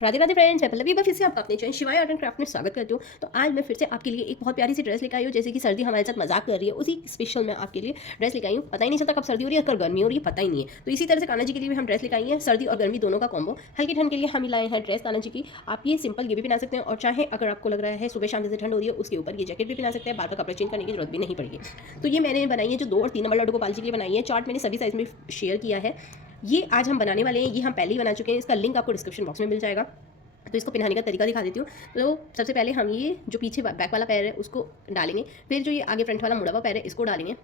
Radhe Radhe friends, मैं पल्लवी फिर से आपका अपने चैनल शिवाय आर्ट एंड क्राफ्ट में स्वागत करती हूँ। तो आज मैं फिर से आपके लिए एक बहुत प्यारी सी ड्रेस लेकर आई हूँ। जैसे कि सर्दी हमारे साथ मजाक कर रही है, उसी स्पेशल मैं आपके लिए ड्रेस लेकर आई हूँ। पता ही नहीं चलता कब सर्दी हो रही है, कब गर्मी हो रही है, पता ही नहीं है। तो इसी तरह से कान्हा जी के लिए भी हम ड्रेस लेकर आई हैं, सर्दी और गर्मी दोनों का कॉम्बो। हल्की ठंड के लिए हम लाए हैं ड्रेस कान्हा जी की। आप ये सिंपल ये भी पहना सकते हैं, और चाहे अगर आपको लग रहा है सुबह शाम जैसे ठंड हो रही है, उसके ऊपर ये जैकेट भी पहना सकते हैं। बार बार कपड़े चेंज करने की जरूरत भी नहीं पड़ेगी। तो ये मैंने बनाई है जो 2 और 3 नंबर लड्डू गोपाल जी के लिए बनाई है। चार्ट मैंने सभी साइज में शेयर किया है। ये आज हम बनाने वाले हैं, ये हम पहले ही बना चुके हैं। इसका लिंक आपको डिस्क्रिप्शन बॉक्स में मिल जाएगा। तो इसको पहनाने का तरीका दिखा देती हूँ। तो सबसे पहले हम ये जो पीछे बैक वाला पैर है उसको डालेंगे, फिर जो ये आगे फ्रंट वाला मुड़ा हुआ पैर है इसको डालेंगे,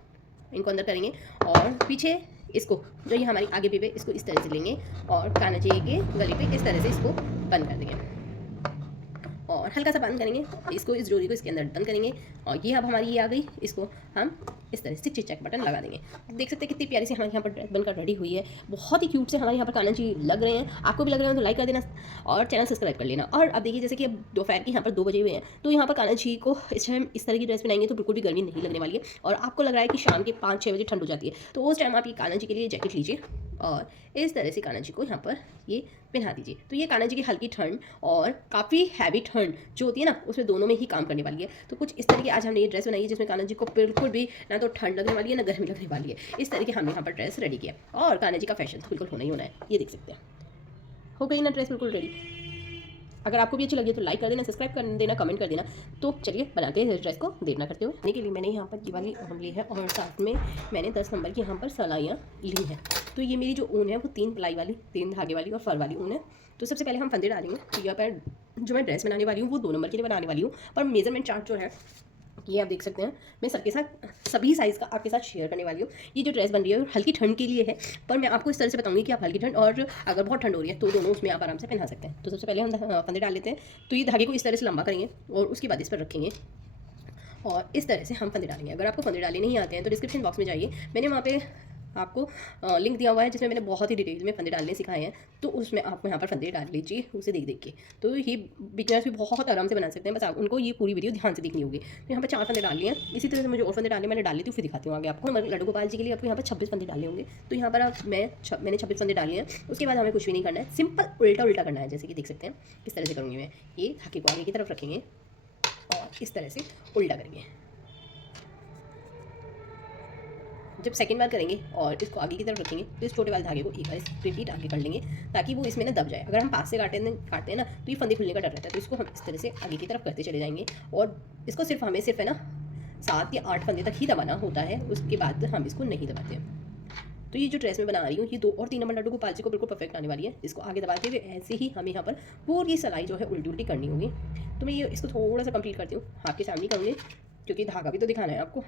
इनको अंदर करेंगे, और पीछे इसको जो ये हमारी आगे भी है इसको इस तरह से लेंगे और कान्हा जी के गले पे इस तरह से इसको बंद कर देंगे और हल्का सा बंद करेंगे। इसको इस डोरी को इसके अंदर बंद करेंगे और ये अब हमारी ये आ गई। इसको हम इस तरह से चेक बटन लगा देंगे। देख सकते हैं कितनी प्यारी सी हमारे यहाँ पर ड्रेस बनकर रेडी हुई है। बहुत ही क्यूट से हमारे यहाँ पर कान्हा जी लग रहे हैं। आपको भी लग रहे हैं तो लाइक कर देना और चैनल सब्सक्राइब कर लेना। और अब देखिए जैसे कि अब दोपहर के यहाँ पर 2 बजे हुए हैं, तो यहाँ पर कान्हा जी को इस टाइम इस तरह की ड्रेस बनाएंगे तो बिल्कुल भी गर्मी नहीं लगने वाली है। और आपको लग रहा है कि शाम के 5-6 बजे ठंड हो जाती है, तो उस टाइम आप ये कान्हा जी के लिए जैकेट लीजिए और इस तरह से कान्हा जी को यहाँ पर ये पहना दीजिए। तो ये कान्हा जी की हल्की ठंड और काफ़ी हैवी ठंड जो होती है ना, उसमें दोनों में ही काम करने वाली है। तो कुछ इस तरह की आज हमने ये ड्रेस बनाई है जिसमें कान्हा जी को बिल्कुल भी ना तो ठंड लगने वाली है ना गर्मी लगने वाली है। इस तरह की हमने यहाँ पर ड्रेस रेडी किया और कान्हा जी का फैशन तो बिल्कुल होना ही होना है। ये देख सकते हैं, हो गई ना ड्रेस बिल्कुल रेडी। अगर आपको भी अच्छी लगी तो लाइक कर देना, सब्सक्राइब कर देना, कमेंट कर देना। तो चलिए बनाते हैं इस ड्रेस को देर ना करते हुए। बनाने के लिए मैंने यहाँ पर ये वाली ऊन ली है और साथ में मैंने 10 नंबर की यहाँ पर सलाइयाँ ली हैं। तो ये मेरी जो ऊन है वो 3 प्लाई वाली, 3 धागे वाली और फर वाली ऊन है। तो सबसे पहले हम फंदे डालेंगे। तो यहाँ पर जो मैं ड्रेस बनाने वाली हूँ वो 2 नंबर के लिए बनाने वाली हूँ, पर मेजरमेंट चार्ट जो है ये आप देख सकते हैं, मैं सबके साथ सभी साइज़ का आपके साथ शेयर करने वाली हूँ। ये जो ड्रेस बन रही है हल्की ठंड के लिए है, पर मैं आपको इस तरह से बताऊंगी कि आप हल्की ठंड और अगर बहुत ठंड हो रही है तो दोनों उसमें आप आराम से पहना सकते हैं। तो सबसे पहले हम फंदे डाल लेते हैं। तो ये धागे को इस तरह से लंबा करेंगे और उसके बाद इस पर रखेंगे और इस तरह से हम फंदे डालेंगे। अगर आपको फंदे डाले नहीं आते हैं तो डिस्क्रिप्शन बॉक्स में जाइए, मैंने वहाँ पे आपको लिंक दिया हुआ है जिसमें मैंने बहुत ही डिटेल में फंदे डालने सिखाए हैं। तो उसमें आपको यहाँ पर फंदे डाल लीजिए उसे देख देख के। तो ये बिगनर्स भी बहुत आराम से बना सकते हैं, बस आप उनको ये पूरी वीडियो ध्यान से देखनी होगी। तो यहाँ पर 4 फंदे डाल लिए हैं। इसी तरह से मुझे और फंदे डालने मैंने डाल ली थी, फिर दिखाती हूँ आगे आपको। लड्डू गोपाल जी के लिए आपको यहाँ पर 26 फंदे डालने होंगे। तो यहाँ पर मैंने 26 फंदे डाले हैं। उसके बाद हमें कुछ भी नहीं करना है, सिंपल उल्टा उल्टा करना है। जैसे कि देख सकते हैं किस तरह से करूँगी मैं। ये धागे को आगे की तरफ रखेंगे और इस तरह से उल्टा करेंगे। जब सेकंड बार करेंगे और इसको आगे की तरफ रखेंगे तो इस छोटे वाले धागे को एक बार रिपीट आगे कर लेंगे ताकि वो इसमें ना दब जाए। अगर हम पास से काटते हैं ना तो ये फंदे खुलने का डर रहता है। तो इसको हम इस तरह से आगे की तरफ करते चले जाएंगे और इसको सिर्फ है ना 7 या 8 फंदे तक ही दबाना होता है, उसके बाद हम इसको नहीं दबाते हैं। तो ये जो ड्रेस में बना रही हूँ ये 2 और 3 नंबर लड्डू गोपाल जी को बिल्कुल परफेक्ट आने वाली है। इसको आगे दबाते हुए ऐसे ही हमें यहाँ पर पूरी सिलाई जो है उल्टी उल्टी करनी होगी। तो मैं ये इसको थोड़ा सा कंप्लीट करती हूँ, आपके सामने करूँगी क्योंकि धागा भी तो दिखाना है आपको।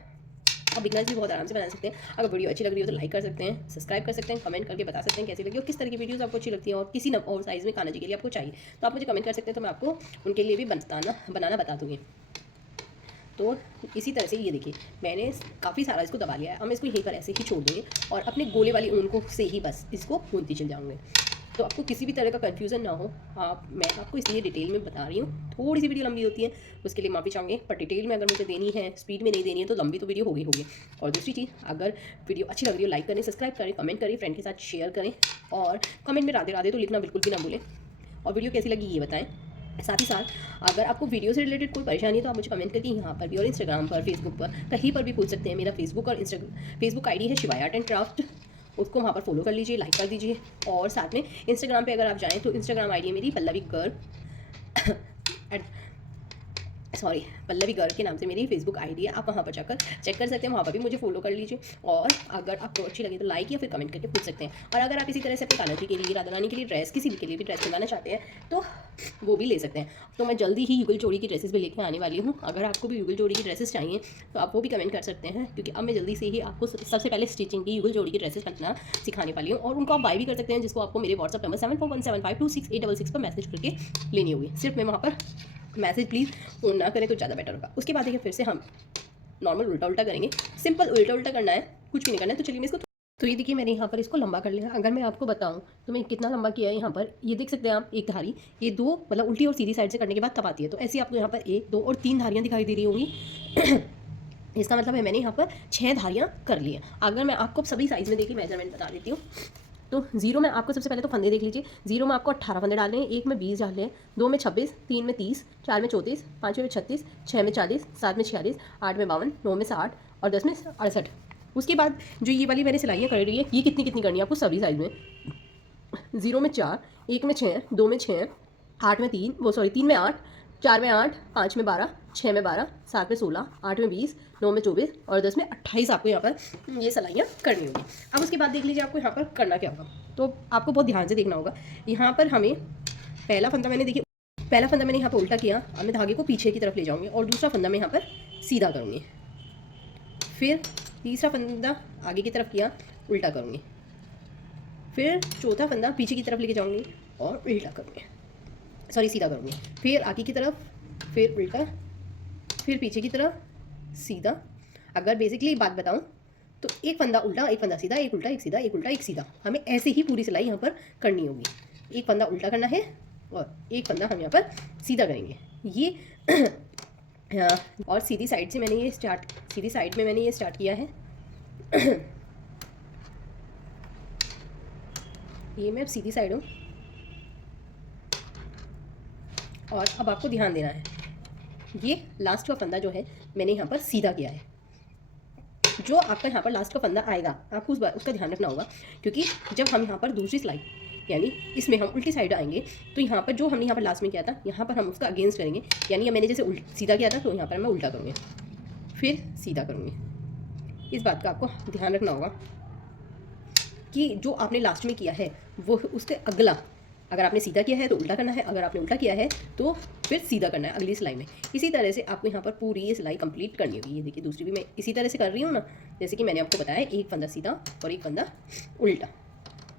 आप बिगनर्स भी बहुत आराम से बना सकते हैं। अगर वीडियो अच्छी लग रही हो तो लाइक कर सकते हैं, सब्सक्राइब कर सकते हैं, कमेंट करके बता सकते हैं कैसी लगी और किस तरह की वीडियोस आपको अच्छी लगती है और किसी और साइज़ में कान्हा जी के लिए आपको चाहिए तो आप मुझे कमेंट कर सकते हैं, तो मैं आपको उनके लिए भी बनाना बता दूँगी। तो इसी तरह से ये देखिए मैंने काफ़ी सारा इसको दबा लिया है। अब मैं इसको यहीं पर ऐसे ही छोड़ दूँगी और अपने गोले वाली ऊन को से ही बस इसको भूनती चल जाऊँगी। तो आपको किसी भी तरह का कन्फ्यूज़न ना हो, मैं आपको इसलिए डिटेल में बता रही हूँ। थोड़ी सी वीडियो लंबी होती है उसके लिए माफ़ी चाहूँगी, पर डिटेल में अगर मुझे देनी है, स्पीड में नहीं देनी है तो लंबी तो वीडियो होगी। और दूसरी चीज़, अगर वीडियो अच्छी लग रही हो लाइक करें, सब्सक्राइब करें, कमेंट करें, फ्रेंड के साथ शेयर करें और कमेंट में राधे राधे तो लिखना बिल्कुल भी ना भूलें। और वीडियो कैसी लगी ये बताएं। साथ ही साथ अगर आपको वीडियो से रिलेटेड कोई परेशानी है तो आप मुझे कमेंट करके यहाँ पर भी और इंस्टाग्राम पर, फेसबुक पर, कहीं पर भी पूछ सकते हैं। मेरा फेसबुक आईडी है शिवाय आर्ट एंड क्राफ्ट, उसको वहाँ पर फॉलो कर लीजिए, लाइक कर दीजिए। और साथ में इंस्टाग्राम पे अगर आप जाएँ तो इंस्टाग्राम आईडी है मेरी पल्लवी गर्ल के नाम से मेरी फेसबुक आईडी है। आप वहाँ पर जाकर चेक कर सकते हैं, वहाँ पर भी मुझे फॉलो कर लीजिए। और अगर आपको अच्छी लगे तो लाइक या फिर कमेंट करके पूछ सकते हैं। और अगर आप इसी तरह से अपने कान्हा जी के लिए, राधा रानी के लिए ड्रेस, किसी के लिए भी ड्रेस बनवाना चाहते हैं तो वो भी ले सकते हैं। तो मैं जल्दी ही युगल जोड़ी की ड्रेसेस भी लेकर आने वाली हूँ। अगर आपको भी युगल जोड़ी की ड्रेसेस चाहिए तो आप वो भी कमेंट कर सकते हैं, क्योंकि अब मैं जल्दी से ही आपको सबसे पहले स्टिचिंग की युगल जोड़ी की ड्रेसेस बनना सिखाने वाली हूँ। और उनको आप बाय भी कर सकते हैं, जिसको आपको मेरे व्हाट्सअप नंबर 7417526866 पर मैसेज करके लेनी होगी। सिर्फ मैं वहाँ पर मैसेज प्लीज़ फ़ोन ना करें तो ज़्यादा बेटर होगा। उसके बाद देखिए फिर से हम नॉर्मल उल्टा उल्टा करेंगे, सिंपल उल्टा उल्टा करना है, कुछ भी नहीं करना है। तो चलिए मैं इसको, तो ये देखिए मैंने यहाँ पर इसको लंबा कर लिया। अगर मैं आपको बताऊँ तो मैं कितना लंबा किया है, यहाँ पर ये देख सकते हैं आप, एक धारी, ये 2 मतलब उल्टी और सीधी साइड से करने के बाद तब आती है। तो ऐसे आपको यहाँ पर 1, 2 और 3 धारियाँ दिखाई दे रही होंगी। इसका मतलब है मैंने यहाँ पर 6 धारियाँ कर ली हैं। अगर मैं आपको सभी साइज़ में देखिए मेजरमेंट बता देती हूँ। तो जीरो में आपको सबसे पहले तो फंदे देख लीजिए। जीरो में आपको 18 फंदे डालने हैं, एक में 20 डालने हैं, दो में 26, तीन में 30, चार में 34, पाँच में 36, छः में 40, सात में 46, आठ में 52, नौ में 60 और 10 में 68। उसके बाद जो ये वाली मैंने सिलाइयाँ कर रही है, ये कितनी कितनी करनी है आपको सभी साइज में। जीरो में 4, एक में 6, दो में 6, आठ में 3, वो सॉरी 3 में 8, 4 में 8, 5 में 12, 6 में 12, 7 में 16, 8 में 20, 9 में 24 और 10 में 28 आपको यहाँ पर ये सिलाइयाँ करनी होगी। अब उसके बाद देख लीजिए आपको यहाँ पर करना क्या होगा। तो आपको बहुत ध्यान से देखना होगा। यहाँ पर हमें पहला फंदा मैंने देखिए, पहला फंदा मैंने यहाँ पर उल्टा किया, अब मैं धागे को पीछे की तरफ ले जाऊँगी और दूसरा फंदा मैं यहाँ पर सीधा करूँगी। फिर तीसरा फंदा आगे की तरफ किया, उल्टा करूँगी। फिर चौथा फंदा पीछे की तरफ लेके जाऊँगी और उल्टा करूँगी, सॉरी सीधा करूँगी। फिर आगे की तरफ, फिर उल्टा, फिर पीछे की तरफ सीधा। अगर बेसिकली बात बताऊँ तो एक फंदा उल्टा, एक फंदा सीधा, एक उल्टा, एक सीधा, एक उल्टा, एक सीधा, हमें ऐसे ही पूरी सिलाई यहाँ पर करनी होगी। एक फंदा उल्टा करना है और एक फंदा हम यहाँ पर सीधा करेंगे। ये और सीधी साइड से मैंने ये सीधी साइड में मैंने ये स्टार्ट किया है। ये मैं अब सीधी साइड हूँ और अब आपको ध्यान देना है, ये लास्ट का फंदा जो है मैंने यहाँ पर सीधा किया है। जो आपका यहाँ पर लास्ट का फंदा आएगा आपको उसका ध्यान रखना होगा, क्योंकि जब हम यहाँ पर दूसरी सिलाई यानी इसमें हम उल्टी साइड आएंगे तो यहाँ पर जो हमने यहाँ पर लास्ट में किया था यहाँ पर हम उसका अगेंस्ट करेंगे। यानी मैंने जैसे सीधा किया था तो यहाँ पर मैं उल्टा करूँगी, फिर सीधा करूँगी। इस बात का आपको ध्यान रखना होगा कि जो आपने लास्ट में किया है वो उसके अगला, अगर आपने सीधा किया है तो उल्टा करना है, अगर आपने उल्टा किया है तो फिर सीधा करना है अगली सिलाई में। इसी तरह से आपको यहाँ पर पूरी ये सिलाई कंप्लीट करनी होगी। ये देखिए दूसरी भी मैं इसी तरह से कर रही हूँ ना, जैसे कि मैंने आपको बताया, एक फंदा सीधा और एक फंदा उल्टा,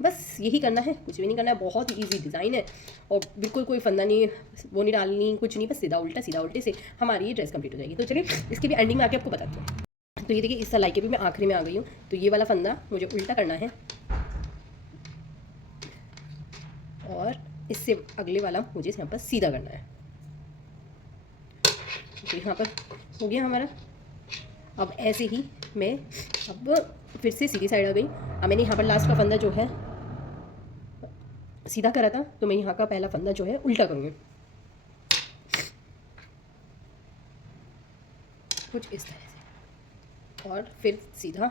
बस यही करना है, कुछ भी नहीं करना है। बहुत ही ईजी डिज़ाइन है और बिल्कुल कोई फंदा नहीं, वो नहीं डालनी, कुछ नहीं, बस सीधा उल्टे से हमारी ये ड्रेस कंप्लीट हो जाएगी। तो चलिए इसकी भी एंडिंग में आके आपको बताती हूँ। तो ये देखिए इस सिलाई के भी मैं आखिरी में आ गई हूँ। तो ये वाला फंदा मुझे उल्टा करना है और इससे अगले वाला मुझे यहाँ पर सीधा करना है। तो यहाँ पर हो गया हमारा। अब ऐसे ही मैं अब फिर से सीधी साइड आ गई। अब मैंने यहाँ पर लास्ट का फंदा जो है सीधा करा था, तो मैं यहाँ का पहला फंदा जो है उल्टा करूँगी, कुछ इस तरह से, और फिर सीधा,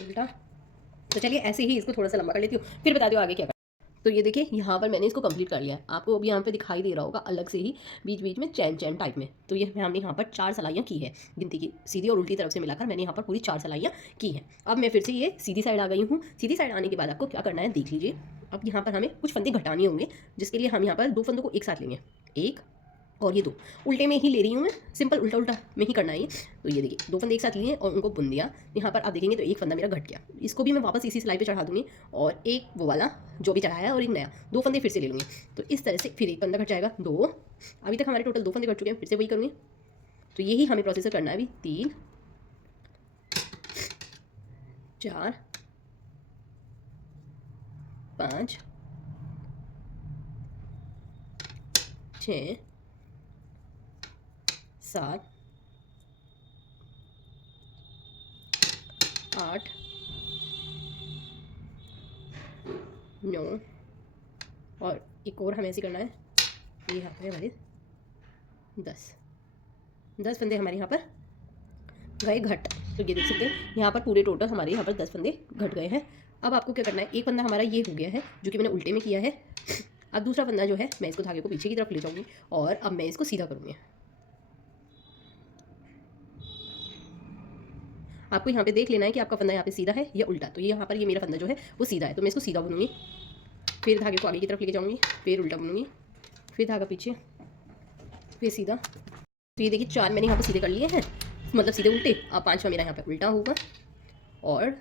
उल्टा। तो चलिए ऐसे ही इसको थोड़ा सा लंबा कर लेती हूँ, फिर बता दो आगे क्या करना। तो ये देखिए यहाँ पर मैंने इसको कंप्लीट कर लिया है। आपको अभी यहाँ पे दिखाई दे रहा होगा अलग से ही बीच बीच में चैन टाइप में। तो ये हमने यहाँ पर 4 सिलाइयाँ की है, गिनती की सीधी और उल्टी तरफ से मिलाकर मैंने यहाँ पर पूरी 4 सिलाइयाँ की हैं। अब मैं फिर से ये सीधी साइड आ गई हूँ। सीधी साइड आने के बाद आपको क्या करना है देख लीजिए। अब यहाँ पर हमें कुछ फंदे घटाने होंगे, जिसके लिए हम यहाँ पर 2 फंदों को एक साथ लेंगे, एक और ये 2 उल्टे में ही ले रही हूँ मैं, सिंपल उल्टा उल्टा में ही करना है ये। तो ये देखिए 2 फंदे एक साथ लिए और उनको बुन दिया। यहाँ पर आप देखेंगे तो एक फंदा मेरा घट गया, इसको भी मैं वापस इसी सिलाई पे चढ़ा दूँगी और एक वो वाला जो भी चढ़ाया और एक नया 2 फंदे फिर से ले लूँगी। तो इस तरह से फिर एक फंदा घट जाएगा, 2, अभी तक हमारे टोटल 2 फंदे घट चुके हैं, फिर से वही करूँगी। तो यही हमें प्रोसेस करना है अभी। 3, 4, 5, 6, 7, 8, 9 और एक और हमें ऐसे करना है, ये यहाँ पे हमारे 10 फंदे हमारे यहाँ पर गए घट। तो ये देख सकते हैं यहाँ पर पूरे टोटल हमारे यहाँ पर 10 फंदे घट गए हैं। अब आपको क्या करना है, एक फंदा हमारा ये हो गया है जो कि मैंने उल्टे में किया है। अब दूसरा फंदा जो है मैं इसको धागे को पीछे की तरफ ले जाऊँगी और अब मैं इसको सीधा करूँगी। आपको यहाँ पे देख लेना है कि आपका फंदा यहाँ पे सीधा है या उल्टा। तो ये यहाँ पर ये मेरा फंदा जो है वो सीधा है, तो मैं इसको सीधा बुनूंगी, फिर धागे को आगे की तरफ लेके जाऊँगी, फिर उल्टा बुनूंगी, फिर धागा पीछे, फिर सीधा। तो ये देखिए 4 मैंने यहाँ पर सीधे कर लिए हैं, मतलब सीधे उल्टे। अब 5वां मेरा यहाँ पर उल्टा होगा और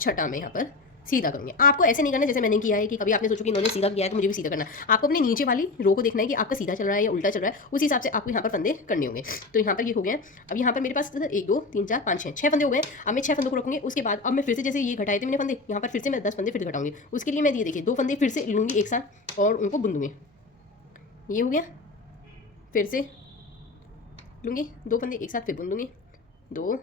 6वां मैं यहाँ पर सीधा करूँगी। आपको ऐसे नहीं करना जैसे मैंने किया है कि कभी आपने सोचो कि इन्होंने सीधा किया है तो मुझे भी सीधा करना है। आपको अपने नीचे वाली रो को देखना है कि आपका सीधा चल रहा है या उल्टा चल रहा है, उसी हिसाब से आपको यहाँ पर फंदे करने होंगे। तो यहाँ पर ये हो गया। अब यहाँ पर मेरे पास 1 2 3 4 5 6 फंदे हो गए। अब मैं 6 फंदों को रखूँगी। उसके बाद अब मैं फिर से जैसे ये घटाए थे मैंने फंदे, यहाँ पर फिर से मैं 10 फंदे फिर घटाऊँगी। उसके लिए मैं ये देखिए 2 फंदे फिर से लूँगी एक साथ और उनको बुन दूँगी। ये हो गया, फिर से लूँगी 2 फंदे एक साथ फिर बुन दूँगी, 2,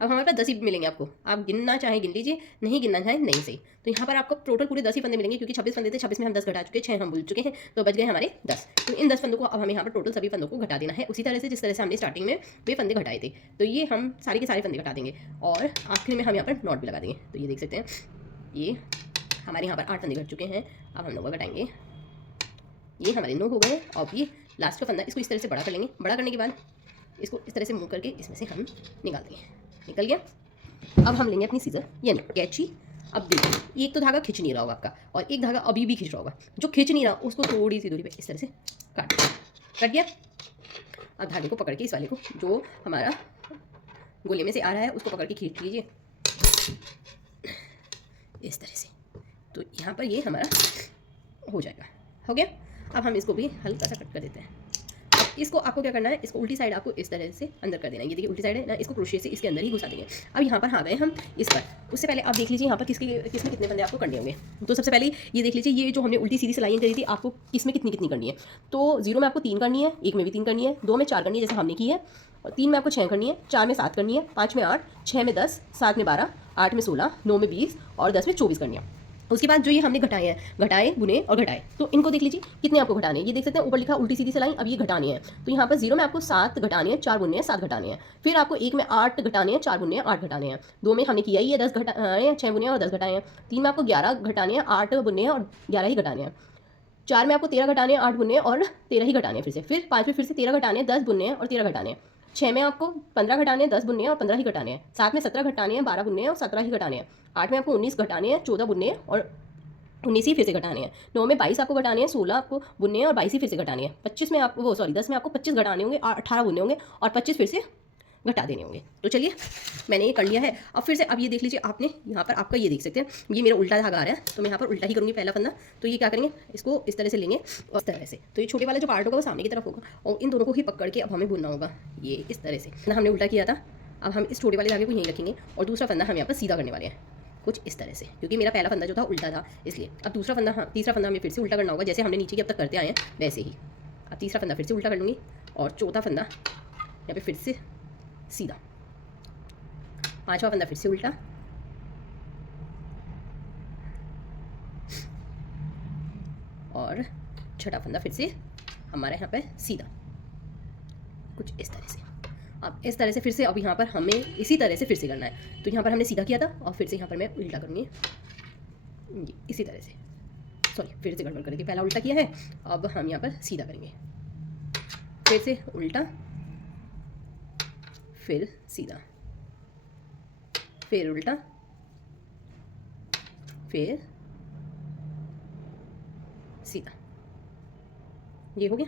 अब हमारे पास 10 ही मिलेंगे आपको, आप गिनना चाहें गिन लीजिए, नहीं गिनना चाहें नहीं सही। तो यहाँ पर आपको टोटल पूरे 10 ही फंदे मिलेंगे, क्योंकि 26 फंदे थे, 26 में हम 10 घटा चुके हैं, 6 हम भूल चुके हैं, तो बच गए हमारे 10। तो इन 10 फंदों को अब हमें यहाँ पर टोटल सभी फंदों को घटा देना है, उसी तरह से जिस तरह से हमने स्टार्टिंग में वे फंदे घटाए थे। तो ये हम सारे के सारे फंदे घटा देंगे और आखिर में हम यहाँ पर नोट भी लगा देंगे। तो ये देख सकते हैं, ये हमारे यहाँ पर 8 फंदे घट चुके हैं। अब हम 9 घटाएंगे, ये हमारे 9 हो गए। अब ये लास्ट का फंदा, इसको इस तरह से बड़ा कर लेंगे। बड़ा करने के बाद इसको इस तरह से मूव करके इसमें से हम निकाल देंगे। निकल गया। अब हम लेंगे अपनी सीजर यानी कैंची। अब देखिए, एक तो धागा खिंच नहीं रहा होगा आपका, और एक धागा अभी भी खिंच रहा होगा। जो खिंच नहीं रहा उसको थोड़ी सी दूरी पे इस तरह से कट गया। अब धागे को पकड़ के इस वाले को, जो हमारा गोले में से आ रहा है, उसको पकड़ के खींच लीजिए इस तरह से। तो यहाँ पर ये हमारा हो जाएगा, हो गया। अब हम इसको भी हल्का सा कट कर देते हैं। अब इसको आपको क्या करना है, इसको उल्टी साइड आपको इस तरह से अंदर कर देना है। ये देखिए उल्टी साइड है ना, इसको क्रोशिया से इसके अंदर ही घुसा देंगे। अब यहाँ पर आ गए हम इस पर। उससे पहले आप देख लीजिए यहाँ पर किसमें कितने फंदे आपको करने होंगे। तो सबसे पहले ये देख लीजिए, ये जो हमने उल्टी सीधी सिलाइयाँ करी थी, आपको किसमें कितनी करनी है। तो 0 में आपको 3 करनी है, 1 में भी 3 करनी है, 2 में 4 करनी है जैसे हमने की है, और 3 में आपको 6 करनी है, 4 में 7 करनी है, 5 में 8, 6 में 10, 7 में 12, 8 में 16, 9 में 20 और 10 में 24 करनी है। उसके बाद जो ये हमने घटाए हैं, घटाए बुने और घटाए, तो इनको देख लीजिए कितने आपको घटाने हैं। ये देख सकते हैं ऊपर लिखा उल्टी सीधी सिलाई, अब ये घटाने हैं। तो यहाँ पर 0 में आपको 7 घटाने हैं, 4 बुनने हैं, 7 घटाने हैं। फिर आपको 1 में 8 घटाने हैं, 4 बुनने हैं, 8 घटाने हैं। 2 में हमने किया ही है 10 घटाए हैं, 6 बुने और 10 घटाए हैं। 3 में आपको 11 घटाने हैं, 8 बुनने हैं और 11 ही घटाने हैं। 4 में आपको 13 घटाने हैं, 8 बुनने हैं और 13 ही घटाने हैं। फिर 5 में फिर से 13 घटाने हैं, 10 बुनने हैं और 13 घटाने हैं। 6 में आपको 15 घटाने हैं, 10 बुनने हैं और 15 ही घटाने हैं। 7 में 17 घटाने हैं, 12 बुनने हैं और 17 ही घटाने हैं। 8 में आपको 19 घटाने हैं, 14 बुनने हैं और 19 ही फिर से घटाने हैं। 9 में 22 आपको घटाने हैं, 16 आपको बुनने हैं और 22 ही फिर से घटाने हैं। 25 में आपको 10 में आपको 25 घटाने होंगे, 18 बुनने होंगे और 25 फिर से घटा देने होंगे। तो चलिए मैंने ये कर लिया है। अब फिर से अब ये देख लीजिए, आपने यहाँ पर आपका ये देख सकते हैं, ये मेरा उल्टा धागा आ रहा है, तो मैं यहाँ पर उल्टा ही करूँगी पहला फंदा। तो ये क्या करेंगे, इसको इस तरह से लेंगे और इस तरह से। तो ये छोटे वाला जो पार्ट होगा वो सामने की तरफ होगा और इन दोनों को ही पकड़ के अब हमें बुनना होगा। ये इस तरह से ना हमने उल्टा किया था, अब हम इस छोटे वाले धागे को यहीं रखेंगे और दूसरा फंदा हम यहाँ पर सीधा करने वाले हैं कुछ इस तरह से, क्योंकि मेरा पहला फंदा जो था उल्टा था इसलिए। अब दूसरा फंदा, हाँ तीसरा फंदा हमें फिर से उल्टा करना होगा, जैसे हमने नीचे की अब तक करते आए हैं वैसे ही। अब तीसरा फंदा फिर से उल्टा कर लूँगी और चौथा फंदा यहाँ पे फिर से सीधा, पांचवा फंदा फिर से उल्टा और छठा फंदा फिर से हमारे यहाँ पे सीधा, कुछ इस तरह से। अब इस तरह से फिर से अब यहाँ पर हमें इसी तरह से फिर से करना है। तो यहाँ पर हमने सीधा किया था और फिर से यहाँ पर मैं उल्टा करूँगी इसी तरह से। सॉरी, फिर से गड़बड़ करके पहला उल्टा किया है, अब हम यहाँ पर सीधा करेंगे। फिर से उल्टा, फिर सीधा, फिर उल्टा, फिर सीधा। ये हो गया,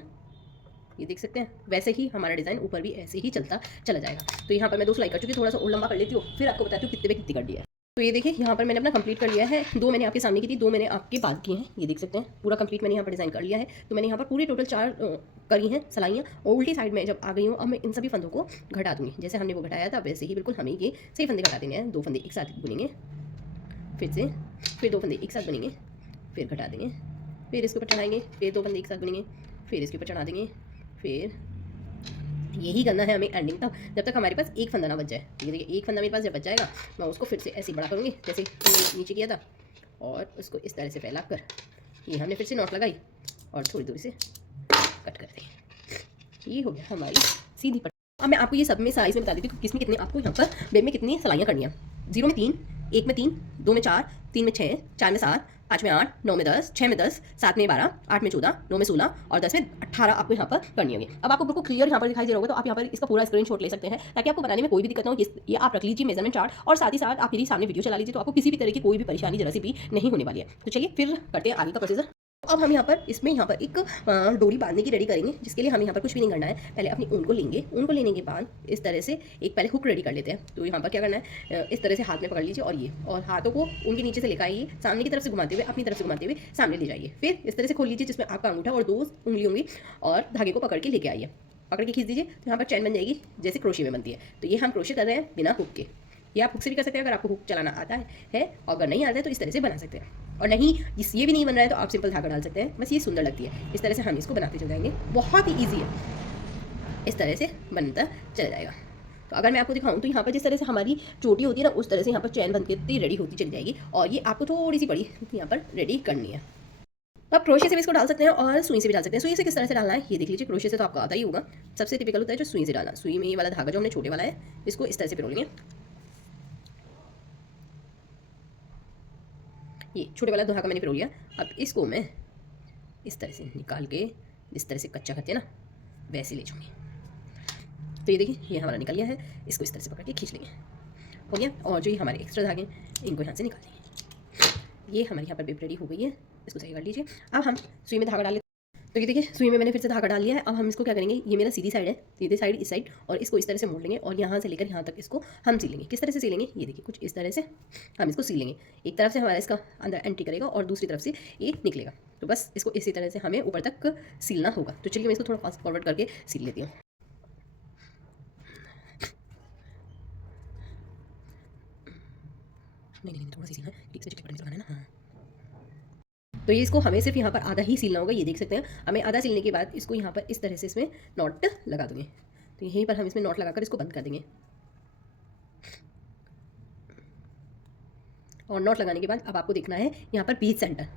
ये देख सकते हैं। वैसे ही हमारा डिज़ाइन ऊपर भी ऐसे ही चलता चला जाएगा। तो यहाँ पर मैं 2 सिलाई कर चुकी हूँ, थोड़ा सा और लंबा कर लेती हूँ, फिर आपको बताती हूँ कितने पे कितनी कर दिया है। तो ये देखिए यहाँ पर मैंने अपना कंप्लीट कर लिया है। 2 मैंने आपके सामने की थी, 2 मैंने आपके बाद की हैं। ये देख सकते हैं पूरा कंप्लीट मैंने यहाँ पर डिज़ाइन कर लिया है। तो मैंने यहाँ पर पूरी टोटल 4 करी हैं सिलाइयाँ, और उल्टी साइड में जब आ गई हूँ अब मैं इन सभी फंदों को घटा दूँगी। जैसे हमने वो घटाया था वैसे ही बिल्कुल हमें ये सही फंदे घटा देने हैं। 2 फंदे एक साथ बुनेंगे, फिर 2 फंदे एक साथ बुनेंगे, फिर घटा देंगे, फिर इसके ऊपर चढ़ाएंगे, फिर 2 फंदे एक साथ बुनेंगे, फिर इसके ऊपर चढ़ा देंगे, फिर यही करना है हमें एंडिंग तक, जब तक हमारे पास एक फंदा ना बच जाए। ये देखिए एक फंदा मेरे पास जब बच जाएगा मैं उसको फिर से ऐसे बड़ा करूँगी जैसे मैंने नीचे किया था, और उसको इस तरह से फैला कर ये हमने फिर से नॉट लगाई और थोड़ी दूरी से कट कर दी। ये हो गया हमारी सीधी पट्टी। अब मैं आपको ये सब में साइज़ में बता देती हूँ किस में कितने आपको यहाँ पर वेब में कितनी सिलाइयाँ करनी है। 0 में 3, 1 में 3, 2 में 4, 3 में 6, 4 में 7, 5 में 8, 9 में 10, 6 में 10, 7 में 12, 8 में 14, 9 में 16 और 10 में 18 आपको यहाँ पर करनी होगी। अब आपको बिल्कुल क्लियर यहाँ पर दिखाई दे रहा होगा, तो आप यहाँ पर इसका पूरा स्क्रीनशॉट ले सकते हैं ताकि आपको बनाने में कोई भी दिक्कत ना हो। ये आप रख लीजिए मेजरमेंट चार्ट, और साथ ही साथ आप यदि सामने वीडियो चला लीजिए तो आपको किसी भी तरह की कोई भी परेशानी जरा सी भी नहीं होने वाली है। तो चलिए फिर करते हैं आगे का प्रोसीजर। अब हम यहाँ पर यहाँ पर एक डोरी बांधने की रेडी करेंगे, जिसके लिए हमें यहाँ पर कुछ भी नहीं करना है। पहले अपनी ऊन को लेंगे, ऊन को लेने के बाद इस तरह से एक पहले हुक रेडी कर लेते हैं। तो यहाँ पर क्या करना है, इस तरह से हाथ में पकड़ लीजिए और हाथों को ऊन के नीचे से लेकर आइए, सामने की तरफ से घुमाते हुए, अपनी तरफ से घुमाते हुए सामने ले जाइए। फिर इस तरह से खोल लीजिए जिसमें आपका अंगूठा और 2 उंगली होंगी, और धागे को पकड़ के लेके आइए, पकड़ के खींच दीजिए। तो यहाँ पर चैन बन जाएगी जैसे क्रोशिया में बनती है। तो ये हम क्रोशिया कर रहे हैं बिना हुक के। ये आप हुक से भी कर सकते हैं अगर आपको हुक चलाना आता है, और अगर नहीं आता है तो इस तरह से बना सकते हैं। और नहीं ये भी नहीं बन रहा है तो आप सिंपल धागा डाल सकते हैं, बस ये सुंदर लगती है। इस तरह से हम इसको बनाते चल जाएंगे, बहुत ही ईजी है, इस तरह से बनता चला जाएगा। तो अगर मैं आपको दिखाऊँ तो यहाँ पर जिस तरह से हमारी चोटी होती है ना, उस तरह से यहाँ पर चैन बनती रेडी होती चली जाएगी, और ये आपको थोड़ी सी बड़ी यहाँ पर रेडी करनी है। तो आप क्रोशे से भी इसको डाल सकते हैं और सुई से भी डाल सकते हैं। सुई से किस तरह से डालना है ये देख लीजिए। क्रोशे से तो आपको आता ही होगा, सबसे टिपिकल होता है जो सुई से डालना। सुई में ये वाला धागा जो हमने छोटे वाला है, इसको इस तरह से पिरोलेंगे। ये छोटे वाला धागा मैंने पिरो लिया। अब इसको मैं इस तरह से निकाल के, जिस तरह से कच्चा करते हैं ना, वैसे ले जाऊँगी। तो ये देखिए, ये हमारा निकल गया है। इसको इस तरह से पकड़ के खींच लेंगे, हो गया। और जो ये हमारे एक्स्ट्रा धागे हैं, इनको यहाँ से निकाल देंगे। ये हमारी यहाँ पर बिप रेडी हो गई है, इसको सही कर लीजिए। अब हम सुई में धागा डाल लेते हैं। तो ये देखिए, सुई में मैंने फिर से धागा डाल लिया है। अब हम इसको क्या करेंगे, ये मेरा सीधी साइड है, सीधी साइड इस साइड, और इसको इस तरह से मोड़ लेंगे और यहाँ से लेकर यहाँ तक इसको हम सिलेंगे। किस तरह से सिलेंगे ये देखिए, कुछ इस तरह से हम इसको सिलेंगे। एक तरफ से हमारा इसका अंदर एंट्री करेगा और दूसरी तरफ से ये निकलेगा। तो बस इसको इसी तरह से हमें ऊपर तक सिलना होगा। तो चलिए मैं इसको थोड़ा फास्ट फॉरवर्ड करके सिल लेती हूँ। नहीं, थोड़ा सी सिलना है, ठीक से चिकन लगाना है ना। हाँ, तो ये इसको हमें सिर्फ यहाँ पर आधा ही सिलना होगा। ये देख सकते हैं, हमें आधा सिलने के बाद इसको यहाँ पर इस तरह से इसमें नॉट लगा देंगे। तो यहीं पर हम इसमें नॉट लगाकर इसको बंद कर देंगे। और नॉट लगाने के बाद अब आपको देखना है यहाँ पर बीच सेंटर,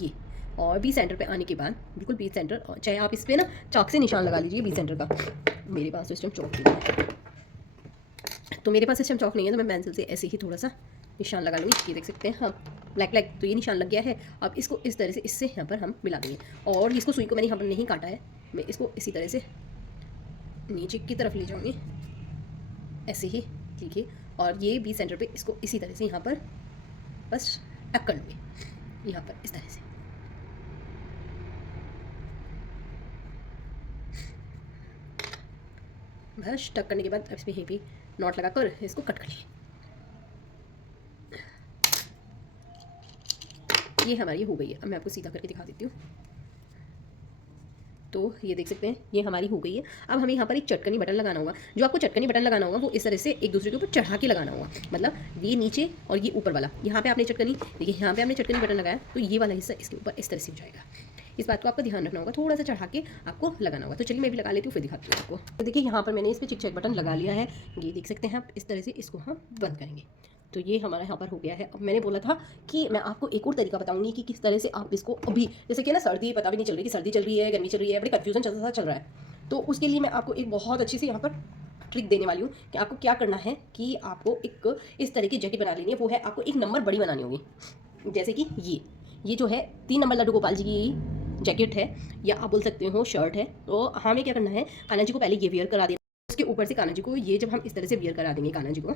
ये, और बीच सेंटर पे आने के बाद बिल्कुल बीच सेंटर, और चाहे आप इस पर ना चाक से निशान लगा लीजिए बीच सेंटर का। मेरे पास तो इस टाइम चौक नहीं है, तो मेरे पास इस टाइम चौक नहीं है, तो मैं पेंसिल से ऐसे ही थोड़ा सा निशान लगा लूँगी। ये देख सकते हैं, हाँ, ब्लैक ब्लैक, तो ये निशान लग गया है। अब इसको इस तरह से इससे यहाँ पर हम मिला देंगे। और इसको सुई को मैंने यहाँ पर नहीं काटा है, मैं इसको इसी तरह से नीचे की तरफ ले जाऊँगी, ऐसे ही, ठीक है। और ये बीच सेंटर पे इसको इसी तरह से यहाँ पर बस टक कर लूँगी, यहाँ पर इस तरह से। बस टक करने के बाद अब इसमें यहीं पे नॉट लगाकर इसको कट कर लेंगे। ये हमारी हो गई है। अब मैं आपको सीधा करके दिखा देती हूँ। तो ये देख सकते हैं, ये हमारी हो गई है। अब हमें यहाँ पर एक चटकनी बटन लगाना होगा। जो आपको चटकनी बटन लगाना होगा वो इस तरह से एक दूसरे के ऊपर चढ़ा के लगाना होगा, मतलब ये नीचे और ये ऊपर वाला। यहाँ पे आपने चटकनी, देखिए यहाँ पे आपने चटकनी बटन लगाया, तो ये वाला हिस्सा इसके ऊपर इस तरह से हो जाएगा। इस बात को आपको ध्यान रखना होगा, थोड़ा सा चढ़ा के आपको लगाना होगा। तो चलिए मैं भी लगा लेती हूँ, फिर दिखाती हूँ आपको। तो देखिए यहाँ पर मैंने इस पर चिक चेक बटन लगा लिया है, ये देख सकते हैं आप। इस तरह से इसको हम बंद करेंगे। तो ये हमारा यहाँ पर हो गया है। अब मैंने बोला था कि मैं आपको एक और तरीका बताऊंगी कि किस तरह से आप इसको, अभी जैसे कि ना सर्दी, पता भी नहीं चल रही कि सर्दी चल रही है, गर्मी चल रही है, बड़ी कन्फ्यूजन चल रहा है। तो उसके लिए मैं आपको एक बहुत अच्छी सी यहाँ पर ट्रिक देने वाली हूँ कि आपको क्या करना है कि आपको एक इस तरह की जैकेट बना लेनी है। वो है आपको एक नंबर बड़ी बनानी होगी। जैसे कि ये जो है 3 नंबर लड्डू गोपाल जी की जैकेट है, या आप बोल सकते हो शर्ट है। तो हमें क्या करना है, कान्हा जी को पहले ये वियर करा देना। उसके ऊपर से कान्हा जी को, ये जब हम इस तरह से वियर करा देंगे कान्हा जी को,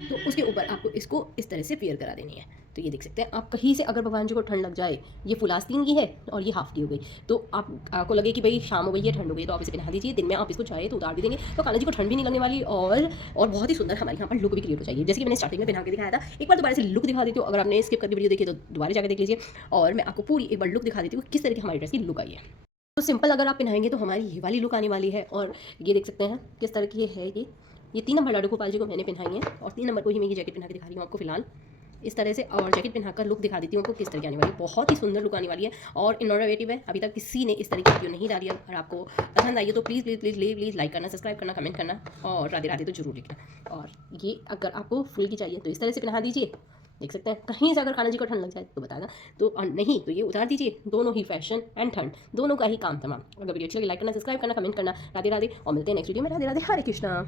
तो उसके ऊपर आपको इसको इस तरह से वियर करा देनी है। तो ये देख सकते हैं आप, कहीं से अगर भगवान जी को ठंड लग जाए, ये फुल आस्तीन की है और ये हाफ की हो गई, तो आपको लगे कि भाई शाम हो गई है, ठंड हो गई, तो आप इसे पहना दीजिए। दिन में आप इसको चाहे तो उतार भी देंगे, तो कान्हा जी को ठंड भी नहीं लगने वाली, और बहुत ही सुंदर हमारे यहाँ पर लुक भी क्रिएट हो जाएगी। जैसे कि मैंने स्टार्टिंग में पहना के दिखाया था। एक बार दोबारा से लुक दिखा देती हूँ। अगर आपने स्किप करके वीडियो देखी तो दोबारा जाकर देख लीजिए, और मैं आपको पूरी एक बार लुक दिखा देती हूँ किस तरह की हमारी ड्रेस की लुक आई है। तो सिंपल अगर आप पहनाएंगे तो हमारी ये वाली लुक आने वाली है। और ये देख सकते हैं किस तरह की है। ये 3 नंबर लड्डू गोपाल जी को मैंने पहनाई है, और 3 नंबर को ही मैं ये जैकेट पहना के दिखा रही हूँ आपको फिलहाल इस तरह से। और जैकेट पहनाकर लुक दिखा देती हूँ आपको किस तरह की आने वाली है। बहुत ही सुंदर लुक आने वाली है और इनोवेटिव है। अभी तक किसी ने इस तरह की वीडियो नहीं डाली है। अगर आपको पसंद आई है तो please please please please please like करना, सब्सक्राइब करना, कमेंट करना, और राधे राधे तो जरूर लिखना। और ये अगर आपको फुल की चाहिए तो इस तरह से पहना दीजिए। देख सकते हैं, कहीं से अगर कान्हा जी को ठंड लग जाए तो बताना, तो नहीं तो ये उतार दीजिए। दोनों ही फैशन एंड ठंड, दोनों का ही काम तमाम। अगर वीडियो अच्छी लगी लाइक करना, सब्सक्राइब करना, कमेंट करना। राधे राधे, और मिलते हैं नेक्स्ट वीडियो में। राधे राधे, हरे कृष्णा।